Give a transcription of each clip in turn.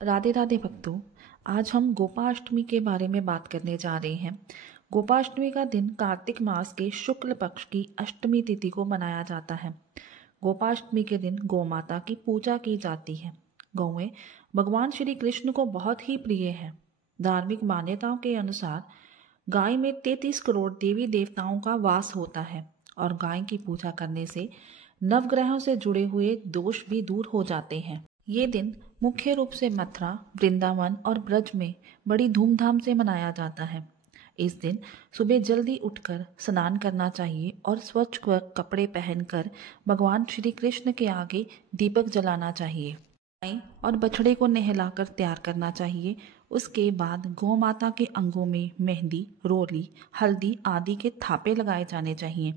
राधे राधे भक्तों। आज हम गोपाष्टमी के बारे में बात करने जा रहे हैं। गोपाष्टमी का दिन कार्तिक मास के शुक्ल पक्ष की अष्टमी तिथि को मनाया जाता है। गोपाष्टमी के दिन गौ माता की पूजा की जाती है। गौएं भगवान श्री कृष्ण को बहुत ही प्रिय है। धार्मिक मान्यताओं के अनुसार गाय में 33 करोड़ देवी देवताओं का वास होता है और गाय की पूजा करने से नवग्रहों से जुड़े हुए दोष भी दूर हो जाते हैं। ये दिन मुख्य रूप से मथुरा, वृंदावन और ब्रज में बड़ी धूमधाम से मनाया जाता है। इस दिन सुबह जल्दी उठकर स्नान करना चाहिए और स्वच्छ कपड़े पहनकर भगवान श्री कृष्ण के आगे दीपक जलाना चाहिए। गाय और बछड़े को नहलाकर तैयार करना चाहिए। उसके बाद गौ माता के अंगों में मेहंदी, रोली, हल्दी आदि के थापे लगाए जाने चाहिए।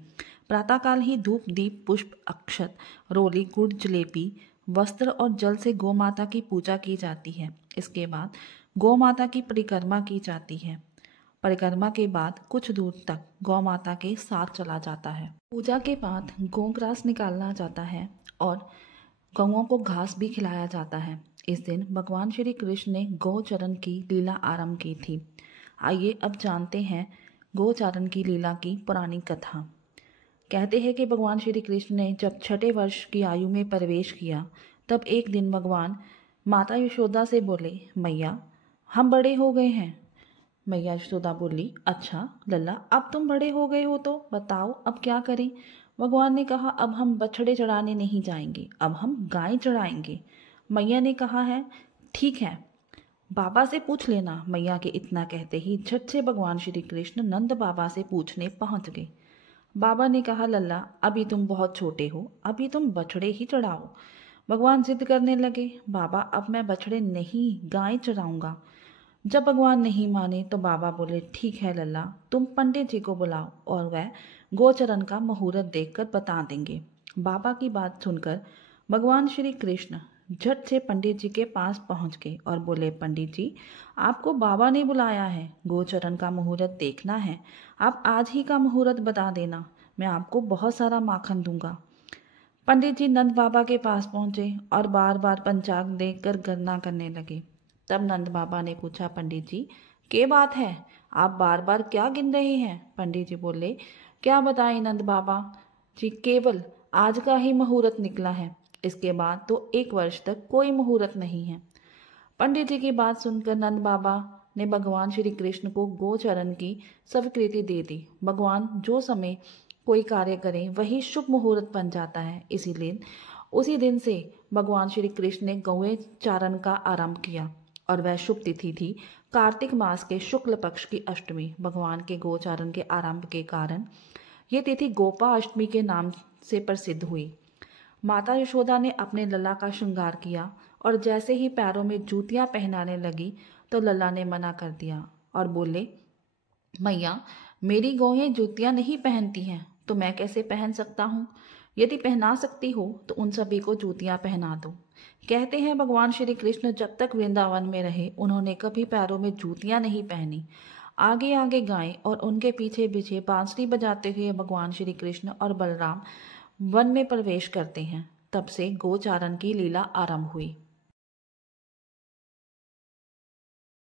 प्रातःकाल ही धूप, दीप, पुष्प, अक्षत, रोली, गुड़, जलेबी, वस्त्र और जल से गौ माता की पूजा की जाती है। इसके बाद गौ माता की परिक्रमा की जाती है। परिक्रमा के बाद कुछ दूर तक गौ माता के साथ चला जाता है। पूजा के बाद गोग्रास निकालना जाता है और गौओं को घास भी खिलाया जाता है। इस दिन भगवान श्री कृष्ण ने गोचरण की लीला आरंभ की थी। आइए अब जानते हैं गोचारण की लीला की पुरानी कथा। कहते हैं कि भगवान श्री कृष्ण ने जब 6ठे वर्ष की आयु में प्रवेश किया, तब एक दिन भगवान माता यशोदा से बोले, मैया हम बड़े हो गए हैं। मैया यशोदा बोली, अच्छा लल्ला, अब तुम बड़े हो गए हो तो बताओ अब क्या करें। भगवान ने कहा, अब हम बछड़े चढ़ाने नहीं जाएंगे, अब हम गाय चढ़ाएंगे। मैया ने कहा है ठीक है, बाबा से पूछ लेना। मैया के इतना कहते ही झट से भगवान श्री कृष्ण नंद बाबा से पूछने पहुंच गए। बाबा ने कहा, लल्ला अभी तुम बहुत छोटे हो, अभी तुम बछड़े ही चढ़ाओ। भगवान जिद करने लगे, बाबा अब मैं बछड़े नहीं गाय चढ़ाऊंगा। जब भगवान नहीं माने तो बाबा बोले, ठीक है लल्ला, तुम पंडित जी को बुलाओ और वह गोचरण का मुहूर्त देखकर बता देंगे। बाबा की बात सुनकर भगवान श्री कृष्ण झट से पंडित जी के पास पहुंच गए और बोले, पंडित जी आपको बाबा ने बुलाया है, गोचरण का मुहूर्त देखना है, आप आज ही का मुहूर्त बता देना, मैं आपको बहुत सारा माखन दूंगा। पंडित जी नंद बाबा के पास पहुंचे और बार बार पंचांग देखकर गणना करने लगे। तब नंद बाबा ने पूछा, पंडित जी क्या बात है, आप बार बार क्या गिन रहे हैं। पंडित जी बोले, क्या बताएं नंद बाबा जी, केवल आज का ही मुहूर्त निकला है, इसके बाद तो 1 वर्ष तक कोई मुहूर्त नहीं है। पंडित जी की बात सुनकर नंद बाबा ने भगवान श्री कृष्ण को गोचरण की स्वीकृति दे दी। भगवान जो समय कोई कार्य करें वही शुभ मुहूर्त बन जाता है। इसीलिए उसी दिन से भगवान श्री कृष्ण ने गौए चारण का आरंभ किया और वह शुभ तिथि थी कार्तिक मास के शुक्ल पक्ष की अष्टमी। भगवान के गोचारण के आरंभ के कारण ये तिथि गोपा अष्टमी के नाम से प्रसिद्ध हुई। माता यशोदा ने अपने लल्ला का श्रृंगार किया और जैसे ही पैरों में जूतियां पहनाने लगी तो लल्ला ने मना कर दिया और बोले, मैया मेरी गौएं जूतियां नहीं पहनती हैं तो मैं कैसे पहन सकता हूँ। यदि पहना सकती हो तो उन सभी को जूतियां पहना दो। कहते हैं भगवान श्री कृष्ण जब तक वृंदावन में रहे उन्होंने कभी पैरों में जूतियां नहीं पहनी। आगे आगे गायें और उनके पीछे पीछे बांसुरी बजाते हुए भगवान श्री कृष्ण और बलराम वन में प्रवेश करते हैं। तब से गोचारण की लीला आरंभ हुई।